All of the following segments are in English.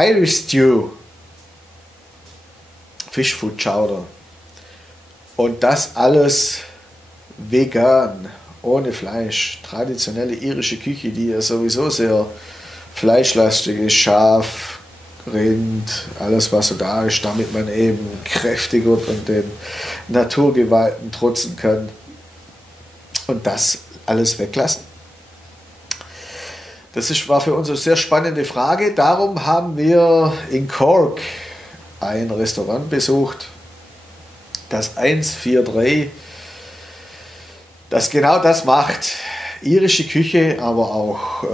Irish Stew, Fischfood Chowder. Und das alles vegan, ohne Fleisch. Traditionelle irische Küche, die ja sowieso sehr fleischlastig ist, Schaf, Rind, alles was so da ist, damit man eben kräftig wird und den Naturgewalten trotzen kann. Und das alles weglassen. Das war für uns eine sehr spannende Frage. Darum haben wir in Cork ein Restaurant besucht, das 143, das genau das macht. Irische Küche, aber auch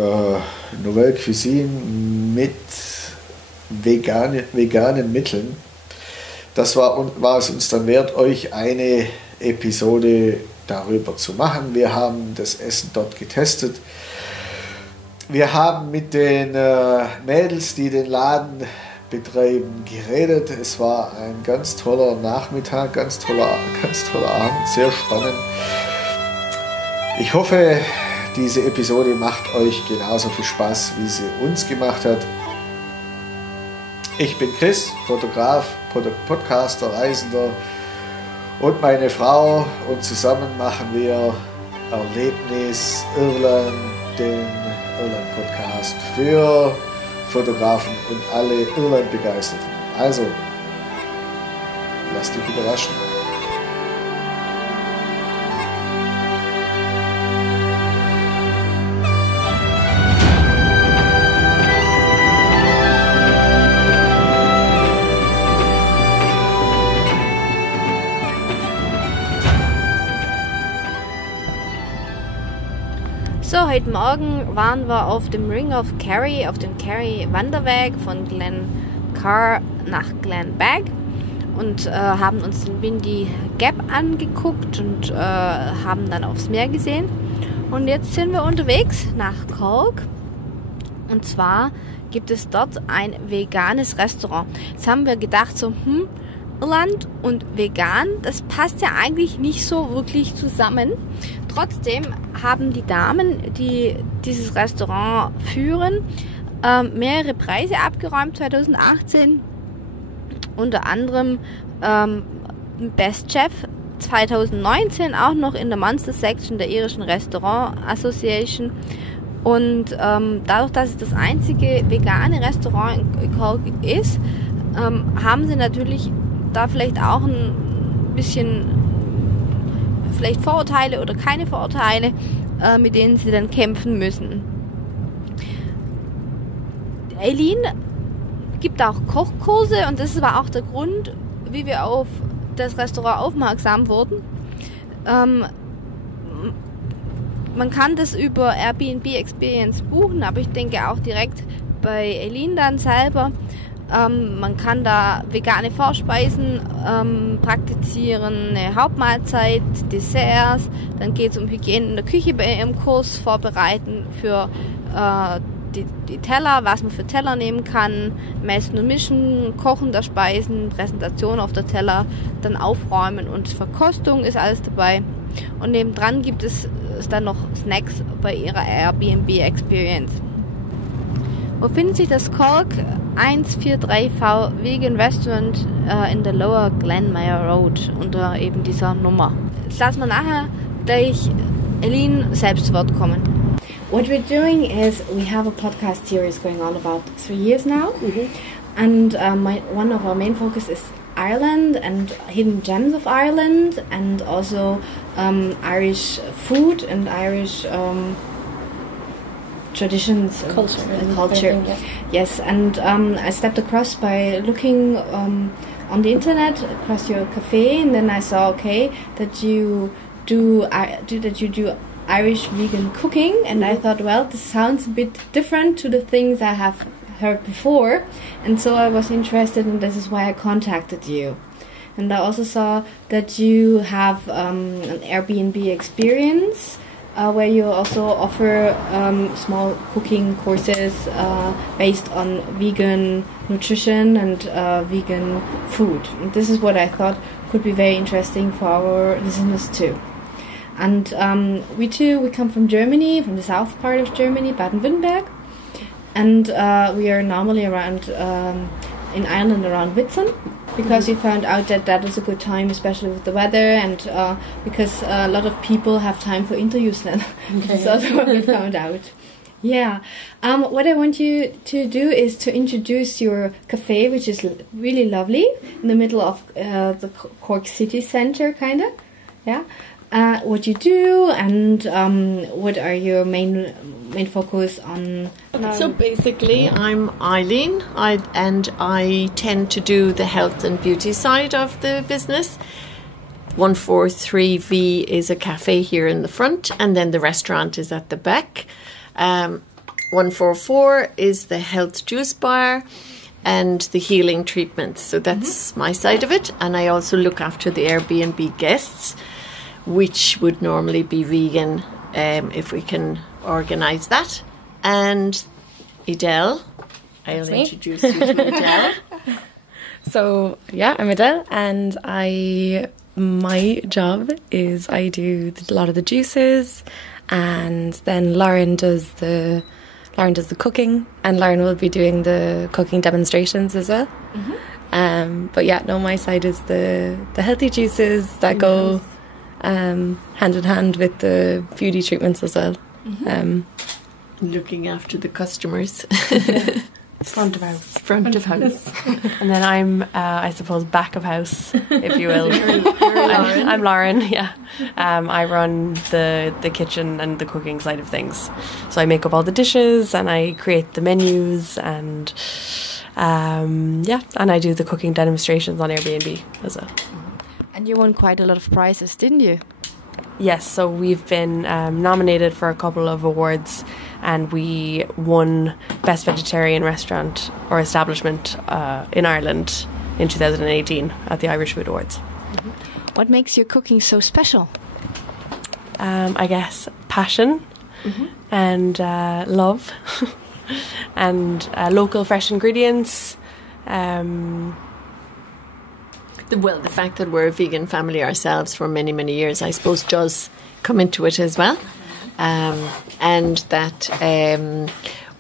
Nouvelle Cuisine mit veganen Mitteln. Das war es uns dann wert, euch eine Episode darüber zu machen. Wir haben das Essen dort getestet. Wir haben mit den Mädels, die den Laden betreiben, geredet. Es war ein ganz toller Nachmittag, ganz toller Abend, sehr spannend. Ich hoffe, diese Episode macht euch genauso viel Spaß, wie sie uns gemacht hat. Ich bin Chris, Fotograf, Podcaster, Reisender und meine Frau, und zusammen machen wir Erlebnis Irland, den Irland-Podcast für Fotografen und alle Irland-Begeisterten. Also, lasst dich überraschen. So, heute Morgen waren wir auf dem Ring of Kerry, auf dem Kerry-Wanderweg von Glen Car nach Glen Bag und haben uns den Windy Gap angeguckt und haben dann aufs Meer gesehen. Und jetzt sind wir unterwegs nach Cork, und zwar gibt es dort ein veganes Restaurant. Jetzt haben wir gedacht so, Irland und vegan, das passt ja eigentlich nicht so wirklich zusammen. Trotzdem haben die Damen, die dieses Restaurant führen, mehrere Preise abgeräumt 2018. Unter anderem Best Chef 2019 auch noch in der Monster Section der irischen Restaurant Association. Und dadurch, dass es das einzige vegane Restaurant in Cork ist, haben sie natürlich da vielleicht auch ein bisschen vielleicht Vorurteile oder keine Vorurteile, mit denen sie dann kämpfen müssen. Eileen gibt auch Kochkurse, und das war auch der Grund, wie wir auf das Restaurant aufmerksam wurden. Man kann das über Airbnb Experience buchen, aber ich denke auch direkt bei Eileen dann selber. Man kann da vegane Vorspeisen praktizieren, eine Hauptmahlzeit, Desserts, dann geht es um Hygiene in der Küche bei ihrem Kurs, vorbereiten für die Teller, was man für Teller nehmen kann, messen und mischen, Kochen der Speisen, Präsentation auf der Teller, dann aufräumen und Verkostung ist alles dabei. Und nebendran gibt es dann noch Snacks bei ihrer Airbnb Experience. Wo findet sich das Cork 143V Vegan Restaurant in der Lower Glenmire Road unter eben dieser Nummer? Jetzt lassen wir nachher gleich Eileen selbst zu Wort kommen. What we're doing is we have a podcast series going on about 3 years now, and one of our main focus is Ireland and hidden gems of Ireland, and also Irish food and Irish traditions and culture. Yeah. Yes, and I stepped across by looking on the internet across your cafe, and then I saw that you do Irish vegan cooking, and I thought, well, this sounds a bit different to the things I have heard before, and so I was interested, and this is why I contacted you. And I also saw that you have an Airbnb Experience, where you also offer small cooking courses based on vegan nutrition and vegan food. And this is what I thought could be very interesting for our listeners too. And we come from Germany, from the south part of Germany, Baden-Württemberg. and we are normally around in Ireland around Whitsun, because we found out that is a good time, especially with the weather, and because a lot of people have time for interviews then. Okay. So that's what we found out. Yeah. What I want you to do is to introduce your cafe, which is really lovely, in the middle of the Cork city centre, kind of. Yeah. What you do, and what are your main focus on? So basically, I'm Eileen, and I tend to do the health and beauty side of the business. 143V is a cafe here in the front, and then the restaurant is at the back. 144 is the health juice bar and the healing treatments. So that's my side of it. And I also look after the Airbnb guests, which would normally be vegan if we can organise that. And Edel, I'll introduce you to Edel. So yeah, I'm Edel, and my job is I do a lot of the juices, and then Lauren does the cooking, and Lauren will be doing the cooking demonstrations as well. But yeah, no, my side is the healthy juices that go hand in hand with the beauty treatments as well. Looking after the customers. Front of house. Front of house. And then I'm, I suppose, back of house, if you will. I'm Lauren, yeah. I run the kitchen and the cooking side of things. So I make up all the dishes, and I create the menus, and and I do the cooking demonstrations on Airbnb as well. And you won quite a lot of prizes, didn't you? Yes, so we've been nominated for a couple of awards, and we won Best Vegetarian Restaurant or Establishment in Ireland in 2018 at the Irish Food Awards. What makes your cooking so special? I guess passion and love and local fresh ingredients. Well, the fact that we're a vegan family ourselves for many, many years, I suppose, does come into it as well. And that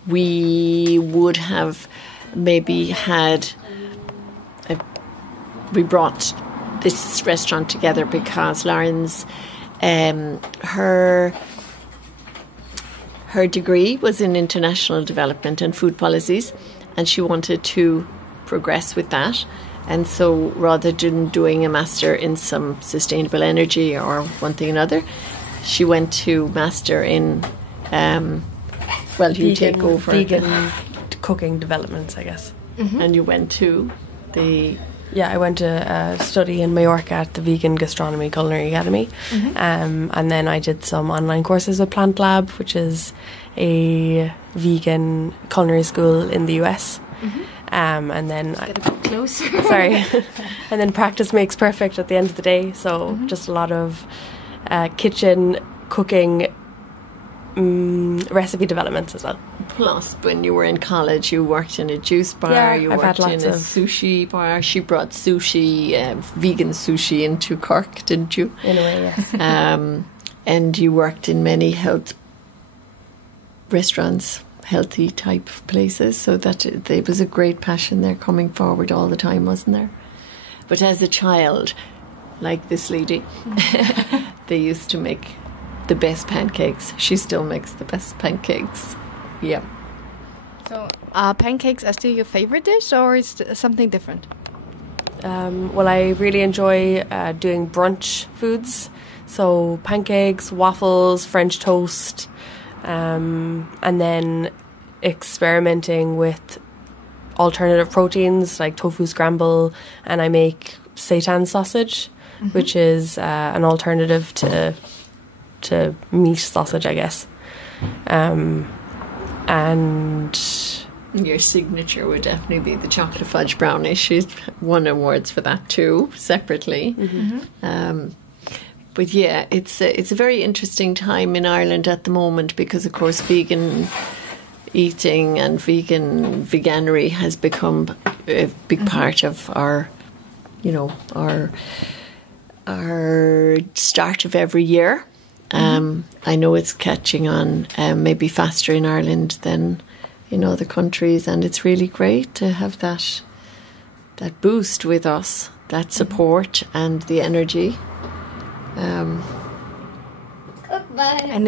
we would have maybe had... we brought this restaurant together because Lauren's... her degree was in international development and food policies, and she wanted to progress with that. And so rather than doing a master in some sustainable energy or one thing or another, she went to master in, you take over. Vegan cooking developments, I guess. And you went to the... Yeah, I went to study in Mallorca at the Vegan Gastronomy Culinary Academy. And then I did some online courses with Plant Lab, which is a vegan culinary school in the US. And then Get a bit closer. Sorry. And then practice makes perfect at the end of the day. So just a lot of kitchen cooking recipe developments as well. Plus, when you were in college, you worked in a juice bar. You worked in a sushi bar. She brought sushi, vegan sushi, into Cork, didn't you? In a way, yes. And you worked in many health restaurants, healthy type of places, so that there was a great passion there coming forward all the time, wasn't there? But as a child, like this lady, they used to make the best pancakes. She still makes the best pancakes. Yeah. So are pancakes are still your favorite dish, or is it something different? Well, I really enjoy doing brunch foods, so pancakes, waffles, French toast, and then experimenting with alternative proteins like tofu scramble, and I make seitan sausage, which is an alternative to meat sausage, I guess. And your signature would definitely be the chocolate fudge brownie. She's won awards for that too, separately. But yeah, it's a very interesting time in Ireland at the moment, because of course vegan eating and veganery has become a big part of our start of every year. I know it's catching on maybe faster in Ireland than in other countries, and it's really great to have that boost with us, that support and the energy. And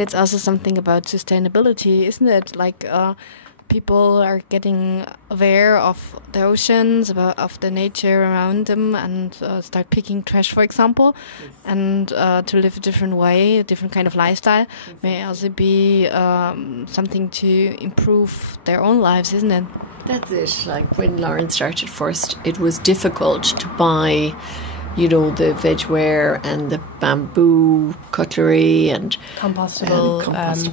it's also something about sustainability, isn't it? Like people are getting aware of the oceans, of the nature around them, and start picking trash, for example, and to live a different way, a different kind of lifestyle, may also be something to improve their own lives, isn't it? That's it. Like when Lauren started first, it was difficult to buy, you know, the vegware and the bamboo cutlery and compostable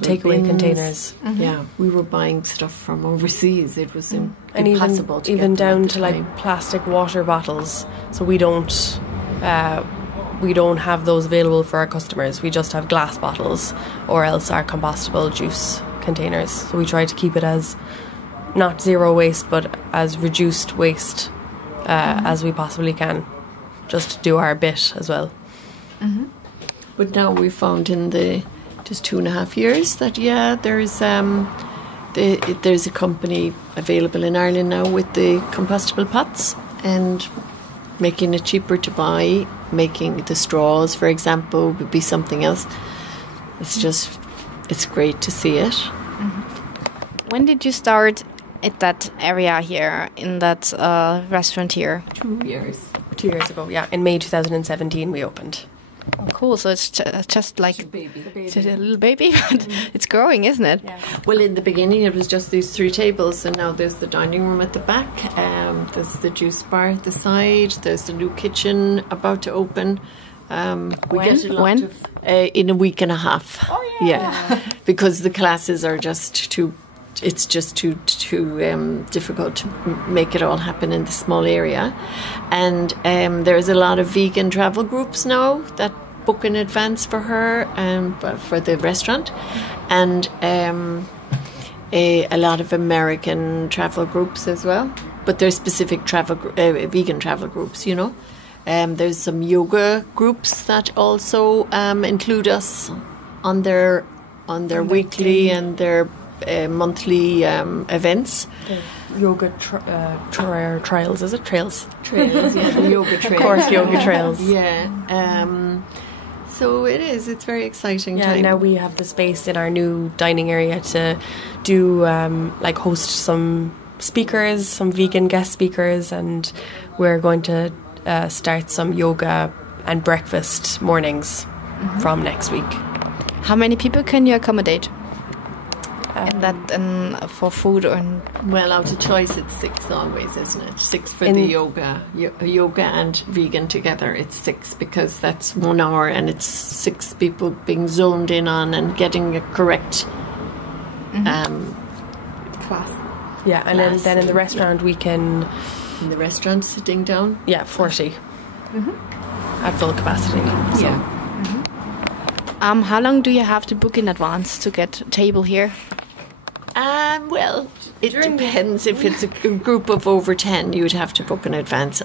takeaway bins. Containers. Mm-hmm. Yeah, we were buying stuff from overseas. It was and impossible to even get them down at the to time. like plastic water bottles. So we don't have those available for our customers. We just have glass bottles, or else our compostable juice containers. So we try to keep it as not zero waste, but as reduced waste as we possibly can, just to do our bit as well. Mm-hmm. But now we found in the just 2.5 years that there's a company available in Ireland now with the compostable pots and making it cheaper to buy. Making the straws, for example, would be something else. It's great to see it. Mm-hmm. When did you start at that area here, in that restaurant here? 2 years. 2 years ago, yeah. In May 2017 we opened. Oh, cool. So it's just like it's a little baby, but it's growing, isn't it? Yeah. Well, in the beginning it was just these 3 tables, and now there's the dining room at the back, there's the juice bar at the side, there's the new kitchen about to open. When? In a week and a half. Oh, yeah. Because the classes are just too difficult to make it all happen in the small area. And there's a lot of vegan travel groups now that book in advance for her for the restaurant, and a lot of American travel groups as well. But there's specific vegan travel groups, you know. There's some yoga groups that also include us on their weekly and their monthly events. The yoga trials, is it? Trails, yeah, the yoga trails. Cork yoga trails. Yeah. So it's very exciting Yeah, time. now we have the space in our new dining area to do host some speakers, some vegan guest speakers, and we're going to start some yoga and breakfast mornings from next week. How many people can you accommodate? For food? Well, out of choice it's 6 always, isn't it? 6 for the yoga and vegan together. It's 6 because that's 1 hour, and it's 6 people being zoned in on and getting a correct class. Yeah, and then in the restaurant we can... In the restaurant, sitting down? Yeah, 40 at full capacity. So. Yeah. How long do you have to book in advance to get a table here? Well, it depends. If it's a group of over 10, you would have to book in advance.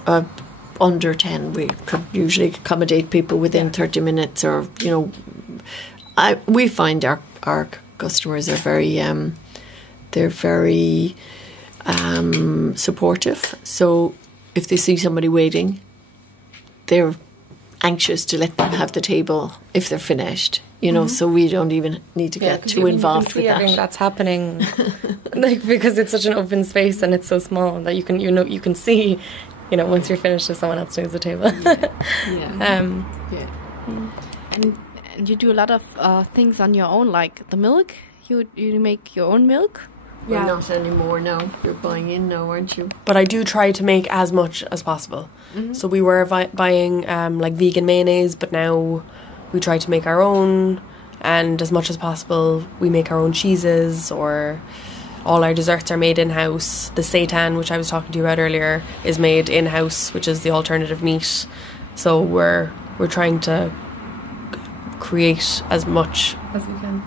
Under 10, we could usually accommodate people within 30 minutes, or, you know, we find our customers are very, they're very supportive. So if they see somebody waiting, they're anxious to let them have the table if they're finished, you know. So we don't even need to get too involved with that. That's happening, because it's such an open space and it's so small that you can see, once you're finished, if someone else needs the table. And you do a lot of things on your own, like the milk. You make your own milk. Well, not anymore now. You're buying in now, aren't you? But I do try to make as much as possible. So we were buying vegan mayonnaise, but now we try to make our own, and as much as possible we make our own cheeses, or all our desserts are made in-house. The seitan, which I was talking to you about earlier, is made in-house, which is the alternative meat. So we're trying to create as much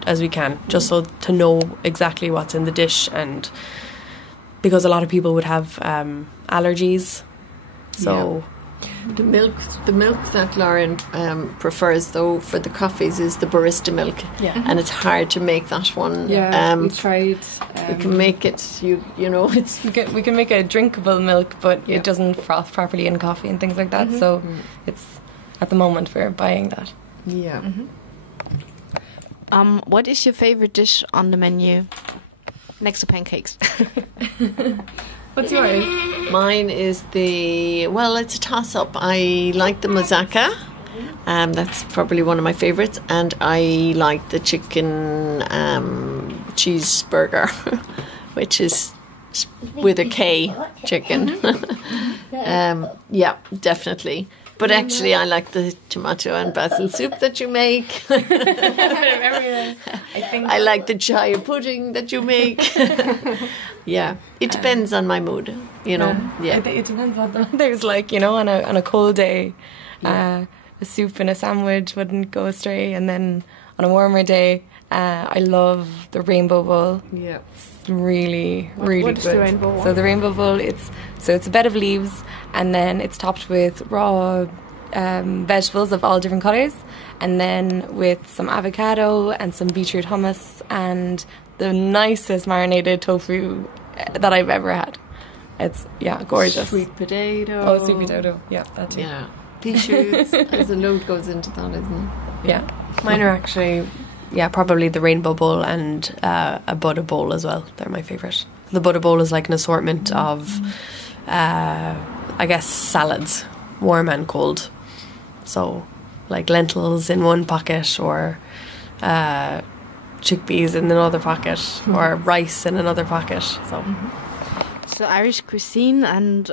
as we can, just so to know exactly what's in the dish, and because a lot of people would have allergies, so The milk that Lauren prefers, though, for the coffees is the Barista Milk. Yeah. And it's hard to make that one. Yeah, we tried. We can make it. You know, it's we can make a drinkable milk, but it doesn't froth properly in coffee and things like that. So it's at the moment we're buying that. Yeah. What is your favorite dish on the menu next to pancakes? What's yours? Mine is it's a toss-up. I like the moussaka. That's probably one of my favourites. And I like the chicken cheeseburger, which is with a K, chicken. Yeah, definitely. But actually, I like the tomato and basil soup that you make. I like the chai pudding that you make. Yeah, it depends on my mood, you know. Yeah, It depends on the there's like, you know, on a cold day, a soup and a sandwich wouldn't go astray, and then on a warmer day, I love the rainbow bowl. Yeah, it's really really what good. Is the rainbow bowl? So the rainbow bowl, it's a bed of leaves, and then it's topped with raw vegetables of all different colours, and then with some avocado and some beetroot hummus and the nicest marinated tofu that I've ever had. It's gorgeous. Sweet potato. Oh, sweet potato. Yeah, that too. Yeah, pea shoots. There's a load goes into that, isn't it? Yeah. Mine are actually, probably the rainbow bowl and a Buddha bowl as well. They're my favourite. The Buddha bowl is like an assortment of, I guess, salads, warm and cold. So, like lentils in one pocket, or chickpeas in another pocket, or rice in another pocket. So Irish cuisine and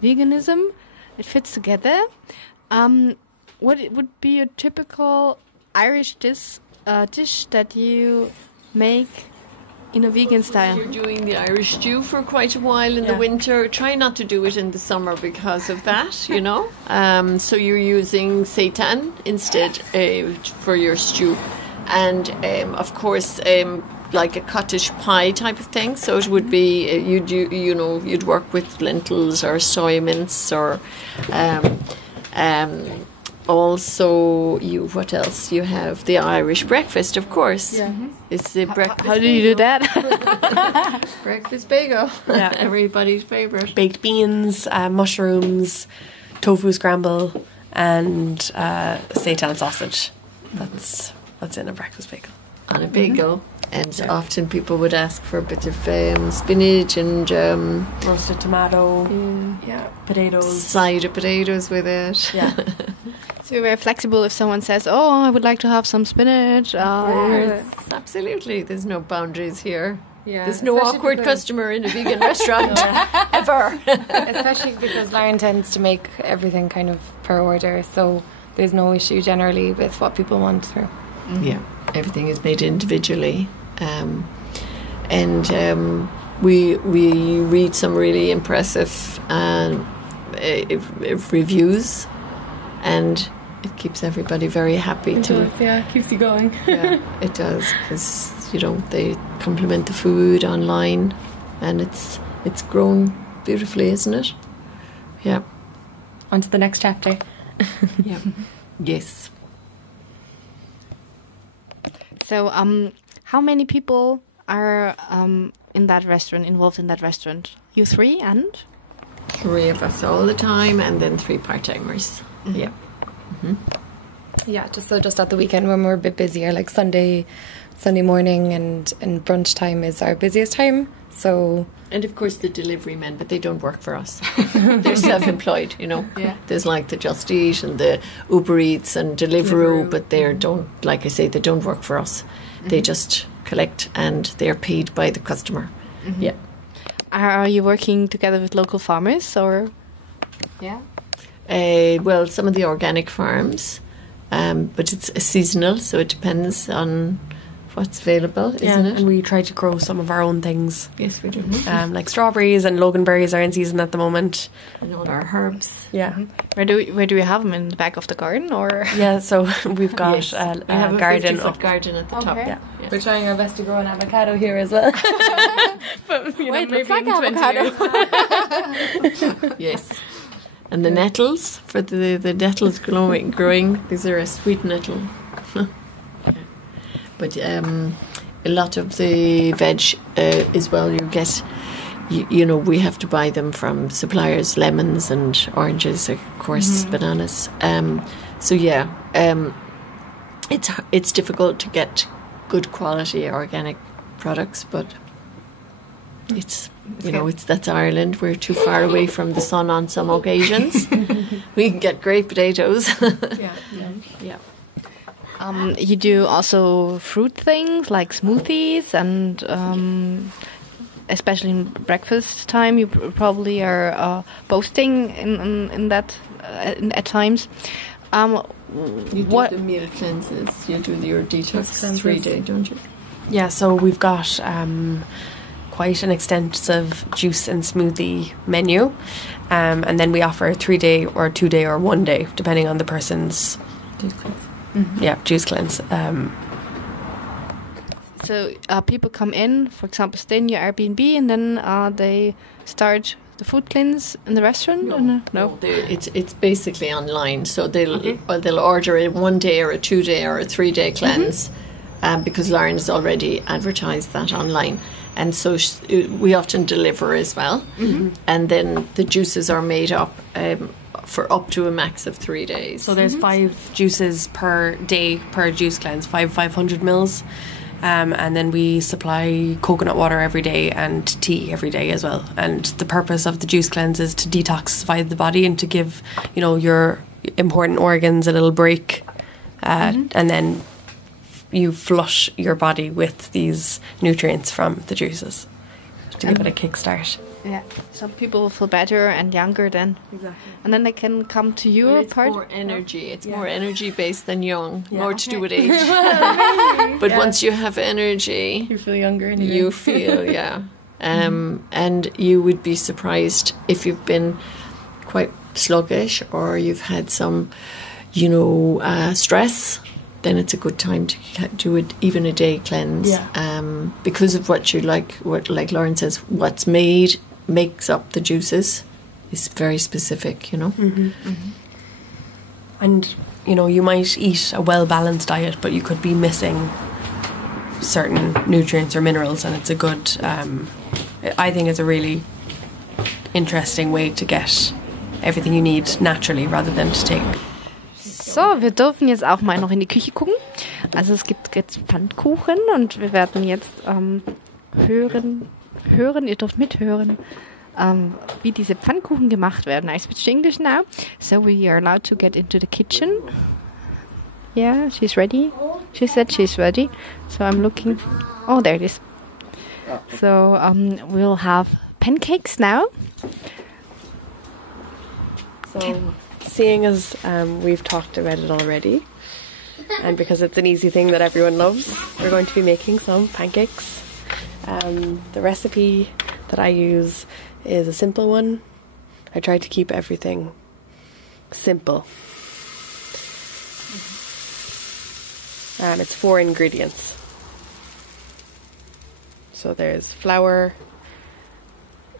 veganism, it fits together. What would be a typical Irish dish that you make in a vegan style? You're doing the Irish stew for quite a while in the winter. Try not to do it in the summer because of that, you know. So you're using seitan instead for your stew. And, of course, like a cottage pie type of thing. So it would be, you'd work with lentils or soy mince or... also, what else? You have the Irish breakfast, of course. Yeah. It's the breakfast. How do you do that? Breakfast bagel. Yeah. Everybody's favourite. Baked beans, mushrooms, tofu scramble, and seitan sausage. That's in a breakfast bagel. On a bagel. And often people would ask for a bit of spinach and... roasted tomato, potatoes. Side of potatoes with it. Yeah. So you're very flexible if someone says, oh, I would like to have some spinach. Yes, absolutely. There's no boundaries here. Yeah, there's no awkward customer in a vegan restaurant ever. Especially because Lauren tends to make everything kind of per order, so there's no issue generally with what people want. Yeah, everything is made individually. We read some really impressive reviews, and it keeps everybody very happy too. Keeps you going. Yeah, it does, because they compliment the food online, and it's grown beautifully, isn't it? Yeah. On to the next chapter. Yeah. Yes. So, how many people are involved in that restaurant? You three and? 3 of us all the time, and then 3 part-timers. Mm-hmm. Yeah. Mm-hmm. Yeah, just at the weekend when we're a bit busier, like Sunday morning and brunch time is our busiest time. So, and of course the delivery men, but they don't work for us. They're self-employed, you know. Yeah. There's like the Just Eat and the Uber Eats and Deliveroo, but they don't, like I say, they don't work for us. Mm-hmm. They just collect, and they're paid by the customer. Mm-hmm. Yeah. Are you working together with local farmers, or? Yeah. Well, some of the organic farms, but it's seasonal, so it depends on what's available, isn't it? And we try to grow some of our own things. Yes, we do. Like strawberries and loganberries are in season at the moment. And all our herbs. Yeah. Mm-hmm. Where do we have them, in the back of the garden, or? Yeah, so we've got yes. a garden 50-foot garden at the top. Yeah. Yes. We're trying our best to grow an avocado here as well. But, Wait, looks like avocado. Yes. And the nettles, for the nettles growing, these are a sweet nettle. But a lot of the veg as well, you get, you know, we have to buy them from suppliers, lemons and oranges, of course, bananas. So yeah, it's difficult to get good quality organic products, but it's that's Ireland. We're too far away from the sun on some occasions. We can get great potatoes. Yeah. You do also fruit things like smoothies, and especially in breakfast time, you probably are boasting in that at times. You do the meal cleanses. You do your detox 3-day, don't you? Yeah, so we've got quite an extensive juice and smoothie menu, and then we offer a 3-day or 2-day or 1 day, depending on the person's Juice cleanse. juice cleanse. So people come in, for example, stay in your Airbnb, and then they start the food cleanse in the restaurant? No. It's basically online. So they'll order a 1 day or a 2 day or a 3-day cleanse, because Lauren has already advertised that online. And so we often deliver as well. And then the juices are made up for up to a max of 3 days. So there's 5 juices per day per juice cleanse, 500 mils. And then we supply coconut water every day and tea every day as well. And the purpose of the juice cleanse is to detoxify the body and to give, you know, your important organs a little break. And then you flush your body with these nutrients from the juices to give it a kickstart. Yeah, some people will feel better and younger then. Exactly. And then they can come to your part. It's more energy. It's more energy based than young. More to do with age. But once you have energy, You feel younger anyway. you feel, and you would be surprised if you've been quite sluggish or you've had some, stress. Then it's a good time to do it, even a day cleanse. Because of what you like, like Lauren says, what's makes up the juices is very specific, And, you might eat a well-balanced diet, but you could be missing certain nutrients or minerals, and it's a good, I think it's a really interesting way to get everything you need naturally rather than to take. So, wir dürfen jetzt auch mal noch in die Küche gucken. Also es gibt jetzt Pfannkuchen und wir werden jetzt hören, ihr dürft mithören, wie diese Pfannkuchen gemacht werden. I switch to English now. So we are allowed to get into the kitchen. Yeah, she's ready. She said she's ready. So I'm looking. Oh, there it is. So we'll have pancakes now. So, seeing as we've talked about it already, and because it's an easy thing that everyone loves, we're going to be making some pancakes. The recipe that I use is a simple one. I try to keep everything simple. It's 4 ingredients. So there's flour,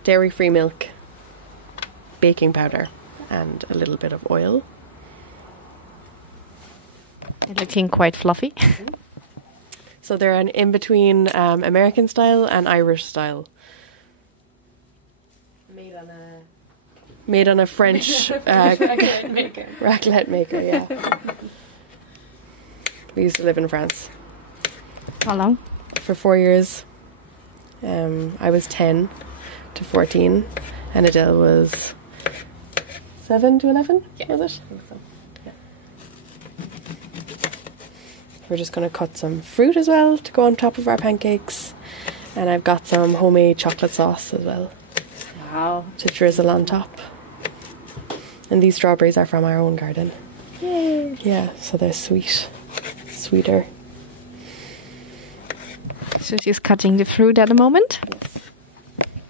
dairy-free milk, baking powder, and a little bit of oil. They're looking quite fluffy. So they're an in-between American style and Irish style. Made on a French raclette maker, yeah. We used to live in France. How long? For 4 years. I was 10 to 14, and Adele was 7 to 11, was it? I think so. Yeah. We're just going to cut some fruit as well to go on top of our pancakes, and I've got some homemade chocolate sauce as well. Wow. To drizzle on top. And these strawberries are from our own garden. Yay. Yeah, so they're sweeter. So she's cutting the fruit at the moment. Yes.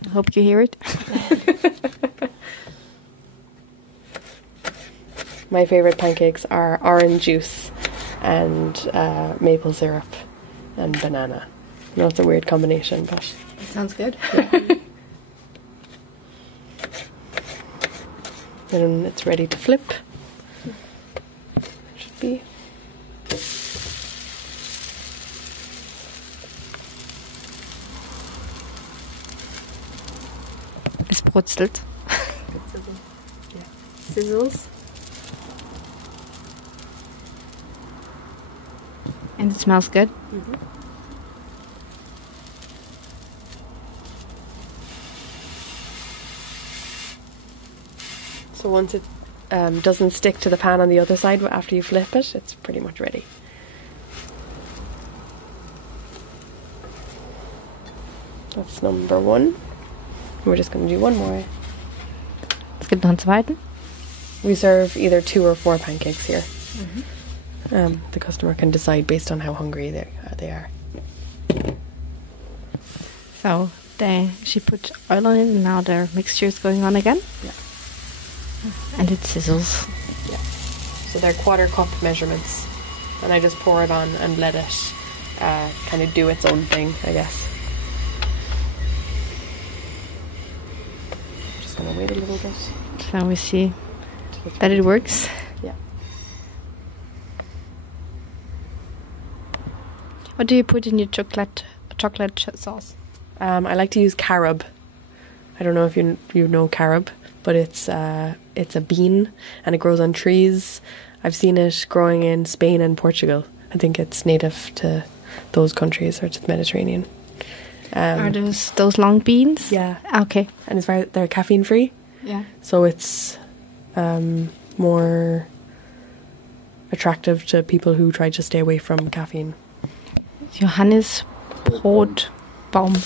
I hope you hear it. My favourite pancakes are orange juice and maple syrup and banana. I know it's a weird combination, but... Sounds good. Yeah. Then it's ready to flip. Should be. Es brutzelt. Yeah. Sizzles. And it smells good. Mm-hmm. So once it doesn't stick to the pan on the other side after you flip it, it's pretty much ready. That's number 1. We're just going to do one more. Es gibt noch einen zweiten. We serve either 2 or 4 pancakes here. The customer can decide based on how hungry they are. So she put oil on it, and now their mixture is going on again. Yeah. And it sizzles. Yeah. So they're 1/4 cup measurements, and I just pour it on and let it kind of do its own thing, I guess. Just gonna wait a little bit. So we see that it works. Yeah. What do you put in your chocolate sauce? I like to use carob. I don't know if you know carob, but it's a bean and it grows on trees. I've seen it growing in Spain and Portugal. I think it's native to those countries or to the Mediterranean. Are those long beans? Yeah. Okay. And they're caffeine free. Yeah. So it's more attractive to people who try to stay away from caffeine. Johannes Brotbaum.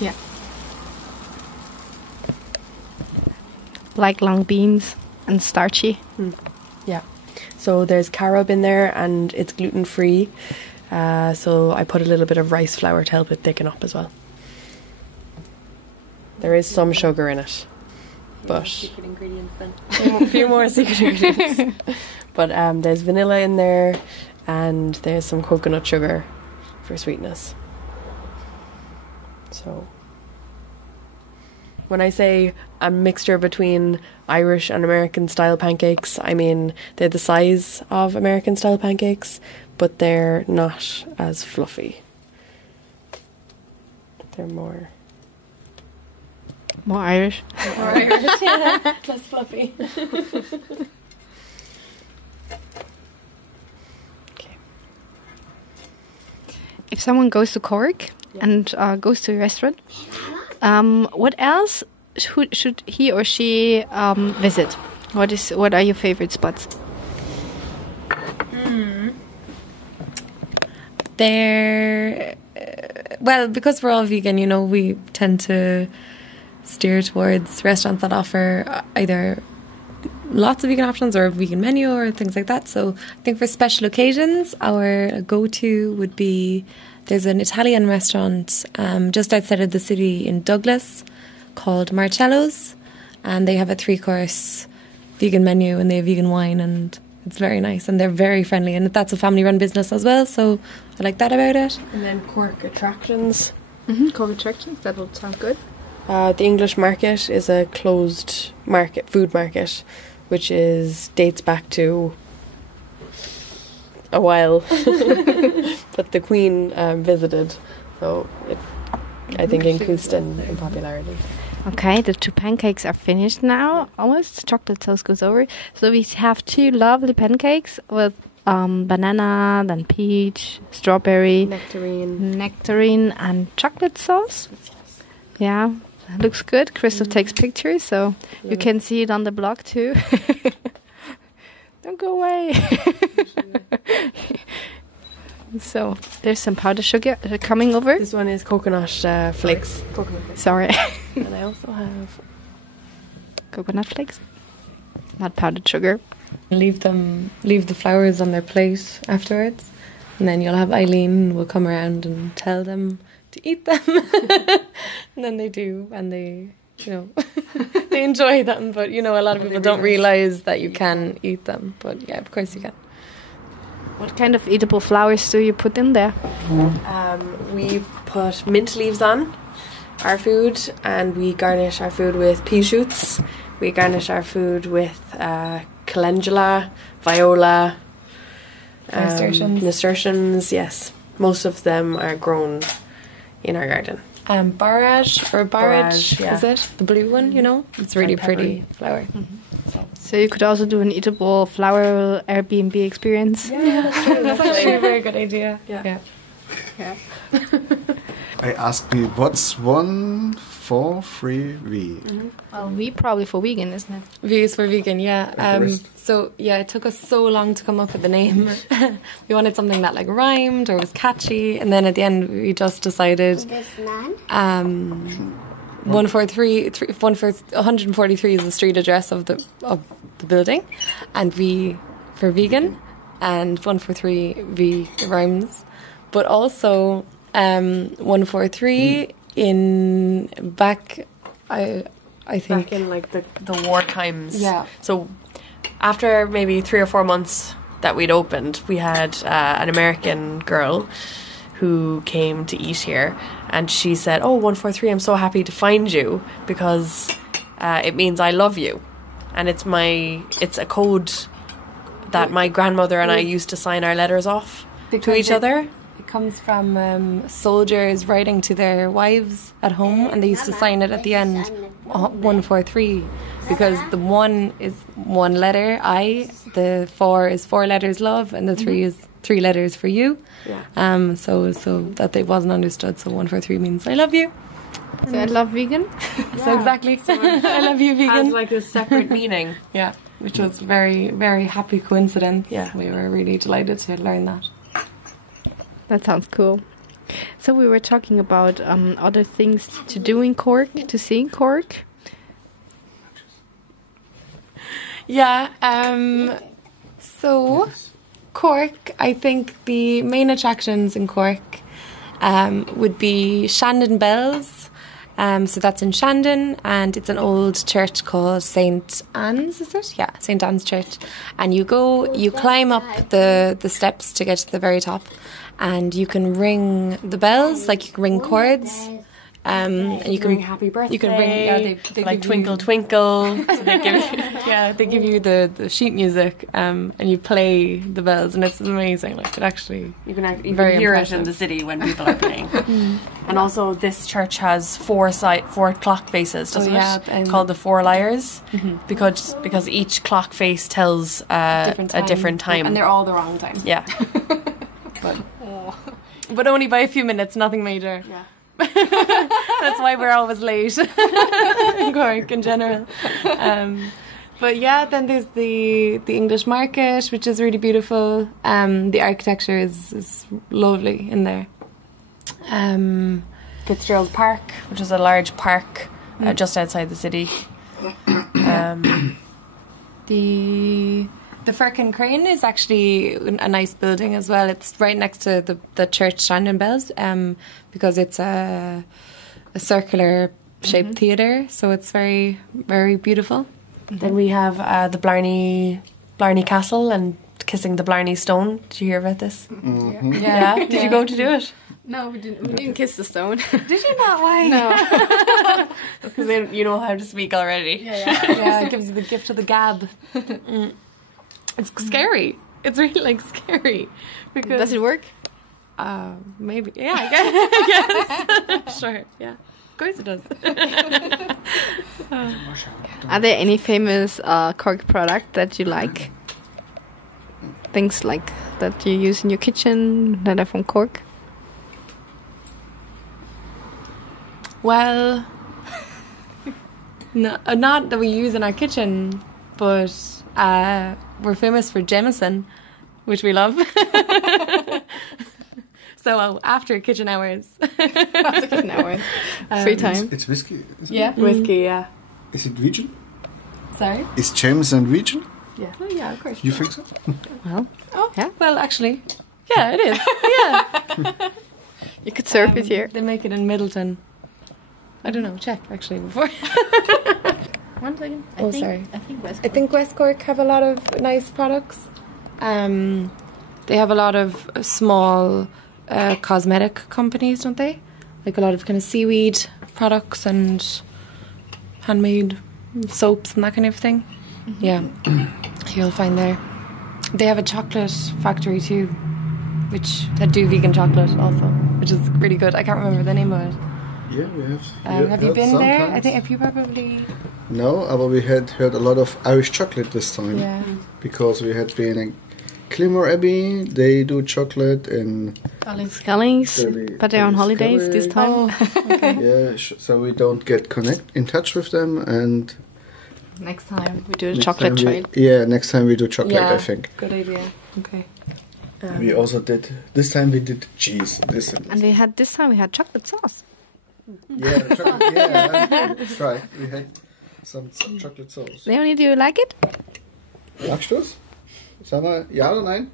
Yeah. Like long beans and starchy. Yeah. So there's carob in there and it's gluten free. So I put a little bit of rice flour to help it thicken up as well. There is some sugar in it. But secret ingredients then. A few more secret ingredients. But there's vanilla in there and there's some coconut sugar for sweetness. So when I say a mixture between Irish and American style pancakes, I mean they're the size of American style pancakes, but they're not as fluffy. They're more Irish. More Irish, yeah. Less fluffy. Okay. If someone goes to Cork and goes to a restaurant, what else should he or she visit? What are your favorite spots? Well, because we're all vegan, you know, we tend to steer towards restaurants that offer either lots of vegan options or a vegan menu or things like that. So I think for special occasions, our go-to would be, there's an Italian restaurant just outside of the city in Douglas called Marcello's, and they have a 3-course vegan menu and they have vegan wine, and it's very nice and they're very friendly, and that's a family-run business as well, so I like that about it. And then Cork attractions. Cork attractions, that would sound good. The English market is a closed market, food market, which dates back to a while, but the Queen visited, so I think increased in popularity. Okay, the 2 pancakes are finished now. Almost. Chocolate sauce goes over. So we have 2 lovely pancakes with banana, then peach, strawberry, nectarine, and chocolate sauce. Yeah, looks good. Christoph takes pictures, so you can see it on the blog too. Don't go away. So there's some powdered sugar coming over. This one is coconut flakes. Sorry. And I also have coconut flakes, not powdered sugar. Leave the flowers on their plate afterwards, and then you'll have Eileen will come around and tell them to eat them. And then they do, and they, you know, they enjoy them, but you know, a lot of people don't realise that you can eat them, but yeah, of course you can. What kind of edible flowers do you put in there? We put mint leaves on our food, and we garnish our food with pea shoots, We garnish our food with calendula, viola, nasturtiums. Yes, most of them are grown in our garden. Barrage yeah. is it? The blue one, you know? It's really pretty flower. So you could also do an eatable flower Airbnb experience. Yeah, that's true. That's actually a very good idea. Yeah. I asked me, what's 143V? Well, V probably for vegan, isn't it? V is for vegan, yeah. So yeah, it took us so long to come up with the name. We wanted something that like rhymed or was catchy, and then at the end we just decided 143 is the street address of the building, and V for vegan, and 143V rhymes, but also 143 in back. I think Back in like the war times. Yeah. So after maybe 3 or 4 months that we'd opened, we had an American girl who came to eat here, and she said, "Oh, 143, I'm so happy to find you because it means I love you," and it's a code that my grandmother and I used to sign our letters off to each other. It comes from soldiers writing to their wives at home, and they used to sign it at the end 143, because the 1 is 1 letter I, the 4 is 4 letters love, and the 3 is 3 letters for you. Yeah. So that it wasn't understood. So 143 means I love you. So I love vegan. So exactly. I love you, vegan. Has like a separate meaning. Yeah, which was very, very happy coincidence. Yeah. We were really delighted to learn that. That sounds cool. So we were talking about other things to do in Cork, to see in Cork. Yeah. So Cork, I think the main attractions in Cork would be Shandon Bells. So that's in Shandon, and it's an old church called St. Anne's, is it? Yeah, St. Anne's Church. And you climb up the steps to get to the very top, and you can ring the bells, like you can ring chords. And you can ring happy birthday. You can ring, they like give twinkle you, twinkle. So they give you, they give you the sheet music, and you play the bells, and it's amazing. Like it actually, you can very hear impressive. it in the city when people are playing. And also, this church has 4 clock faces, doesn't it? Called the 4 Lyres, because each clock face tells a different time, and they're all the wrong time. Yeah, but only by a few minutes. Nothing major. Yeah. That's why we're always late in Cork in general. But yeah, then there's the English market, which is really beautiful. The architecture is lovely in there. Fitzgerald Park, which is a large park just outside the city. The Firkin Crane is actually a nice building as well. It's right next to the church Shandon Bells, because it's a circular shaped theatre, so it's very, very beautiful. Then we have the Blarney Castle and kissing the Blarney Stone. Did you hear about this? Yeah. Did you go to do it? No, we didn't kiss the stone. Did you not? Why? No. Because you know how to speak already. Yeah, it gives you the gift of the gab. It's scary. It's really scary. Because Does it work? Maybe. Yeah, I guess. Sure. Yeah. Of course it does. Are there any famous Cork product that you like? Things like that you use in your kitchen that are from Cork? Well, no, not that we use in our kitchen, but we're famous for Jameson, which we love. So after kitchen hours. After kitchen hours. Free time. It's whiskey. Yeah. Whiskey, yeah. Is it vegan? Sorry? Is Jameson vegan? Yeah. Oh, yeah, of course. You think so? Well, Yeah. Well, actually, yeah, it is. Yeah. you could serve it here. They make it in Middleton. I don't know. Check actually before. One second. Sorry. I think West I think West Cork have a lot of nice products. They have a lot of small cosmetic companies, don't they? Like a lot of kind of seaweed products and handmade soaps and that kind of thing. Yeah, you'll find there. They have a chocolate factory too, which that do vegan chocolate also, which is really good. I can't remember the name of it. Yeah, we have. Have you been there? I think have you probably. No, but we had heard a lot of Irish chocolate this time. Yeah. Because we had been in Climmer Abbey. They do chocolate in Scullings, but they're on holidays this time. Oh, okay. Yeah, so we don't get in touch with them, and Next time we do a chocolate trail. Next time we do chocolate, I think. Good idea. Okay. We also did. This time we did cheese. And this time we had chocolate sauce. Yeah, that's right. We had some chocolate sauce. Leonie, do you like it? Magst du es? Sag mal, ja oder nein?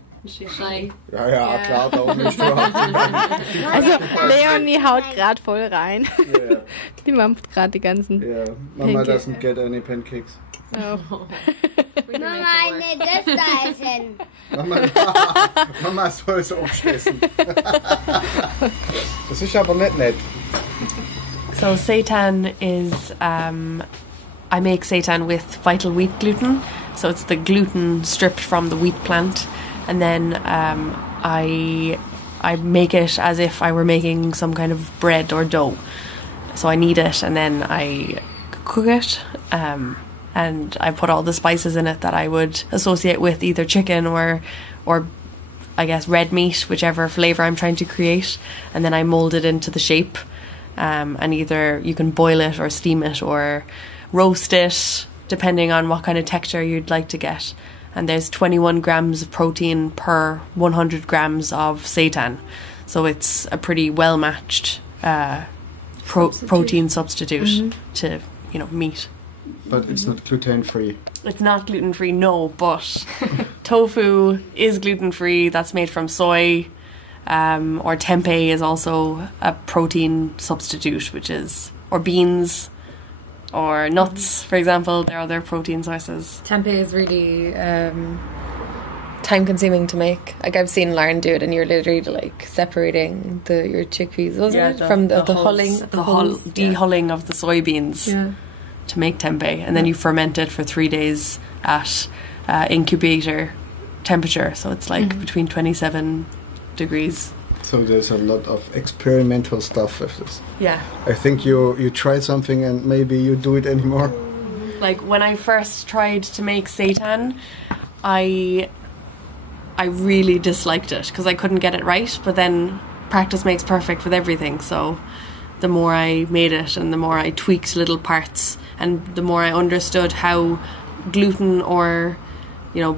Nein. Ja, klar, darum nicht. Also Leonie haut gerade voll rein. Yeah. Die mampft gerade die ganzen. Yeah, Mama doesn't get any pancakes. Oh. Mama, eine das da essen. Mama soll es aufschließen. Das ist aber nicht nett. So seitan is, I make seitan with vital wheat gluten. So it's the gluten stripped from the wheat plant. And then I make it as if I were making some kind of bread or dough. So I knead it and then I cook it. And I put all the spices in it that I would associate with either chicken or I guess red meat, whichever flavour I'm trying to create. And then I mould it into the shape. And either you can boil it or steam it or roast it, depending on what kind of texture you'd like to get. And there's 21 grams of protein per 100 grams of seitan. So it's a pretty well-matched protein substitute to, meat. But it's not gluten-free. It's not gluten-free, no, but tofu is gluten-free. That's made from soy. Or tempeh is also a protein substitute, or beans, or nuts, for example. There are other protein sources. Tempeh is really time-consuming to make. Like I've seen Lauren do it, and you're literally separating your chickpeas, wasn't it, from the hulling, dehulling of the soybeans to make tempeh, and then you ferment it for 3 days at incubator temperature. So it's like between 27 degrees. So there's a lot of experimental stuff with this. Yeah. I think you try something and maybe you do it anymore. Like when I first tried to make seitan, I really disliked it because I couldn't get it right. But then practice makes perfect with everything. So the more I made it and the more I tweaked little parts and the more I understood how gluten or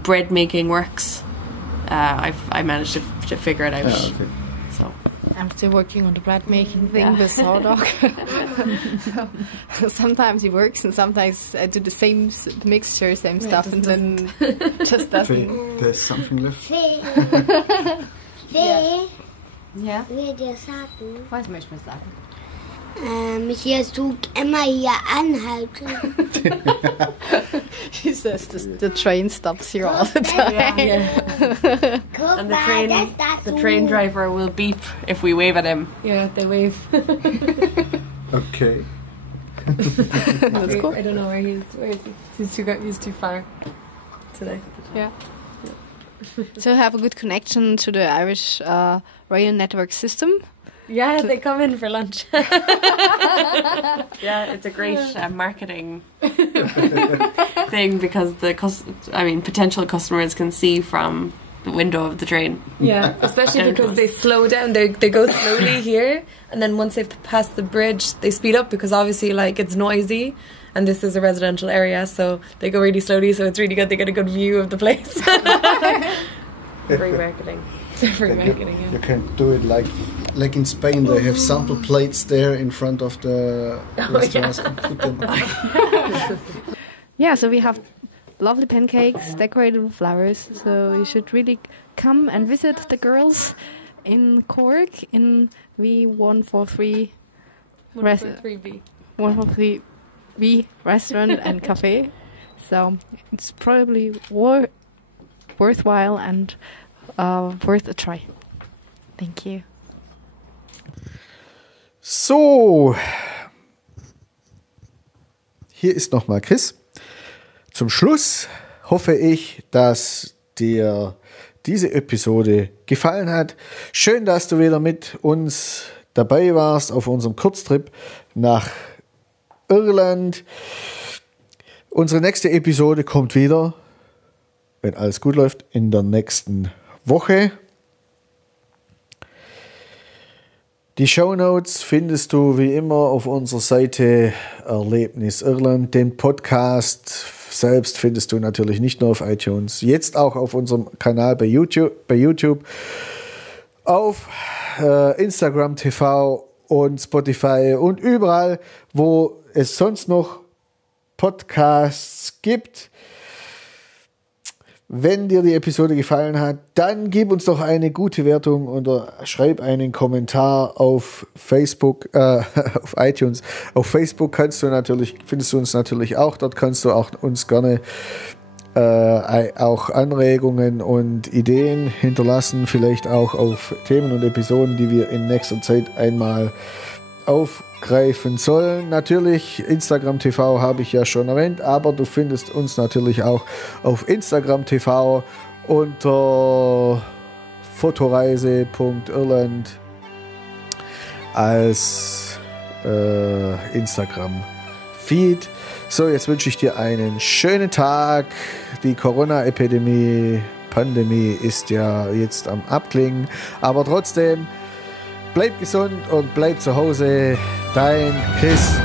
bread making works, I managed to figure it out. Okay. So I'm still working on the bread making thing with sourdough. Sometimes it works and sometimes I do the same mixture, same stuff, and then just doesn't. There's something left. Fee. Ja? Will dir sagen? Was möchtest du sagen? Hier tut immer hier anhalten. She says the train stops here all the time. Guck and mal, the train driver will beep if we wave at him. Yeah, they wave. Okay. That's cool. I don't know where he is. Where is he? He's too far today. Yeah. So have a good connection to the Irish rail network system. Yeah, they come in for lunch. Yeah, it's a great marketing thing because potential customers can see from the window of the train. Yeah, especially because they slow down. They go slowly here, and then once they've passed the bridge, they speed up because obviously it's noisy, and this is a residential area, so they go really slowly. So it's really good. They get a good view of the place. Free marketing. Free marketing. You can do it like in Spain. They have sample plates there in front of the restaurants. And put them. Yeah, so we have lovely pancakes decorated with flowers. So you should really come and visit the girls in Cork in V143 143V. 143V restaurant and Café. So it's probably worthwhile and worth a try. Thank you. So, hier ist nochmal Chris. Zum Schluss hoffe ich, dass dir diese Episode gefallen hat. Schön, dass du wieder mit uns dabei warst auf unserem Kurztrip nach Irland. Unsere nächste Episode kommt wieder, wenn alles gut läuft, in der nächsten Woche. Die Shownotes findest du wie immer auf unserer Seite Erlebnis Irland. Den Podcast selbst findest du natürlich nicht nur auf iTunes, jetzt auch auf unserem Kanal bei YouTube, auf Instagram TV und Spotify und überall, wo es sonst noch Podcasts gibt. Wenn dir die Episode gefallen hat, dann gib uns doch eine gute Wertung oder schreib einen Kommentar auf Facebook, auf iTunes. Auf Facebook findest du uns natürlich auch. Dort kannst du auch uns gerne auch Anregungen und Ideen hinterlassen, vielleicht auch auf Themen und Episoden, die wir in nächster Zeit einmal aufgreifen sollen. Natürlich, Instagram TV habe ich ja schon erwähnt, aber du findest uns natürlich auch auf Instagram TV unter fotoreise.irland als Instagram-Feed. So, jetzt wünsche ich dir einen schönen Tag. Die Corona-Pandemie ist ja jetzt am Abklingen, aber trotzdem bleib gesund und bleib zu Hause. Dein Chris.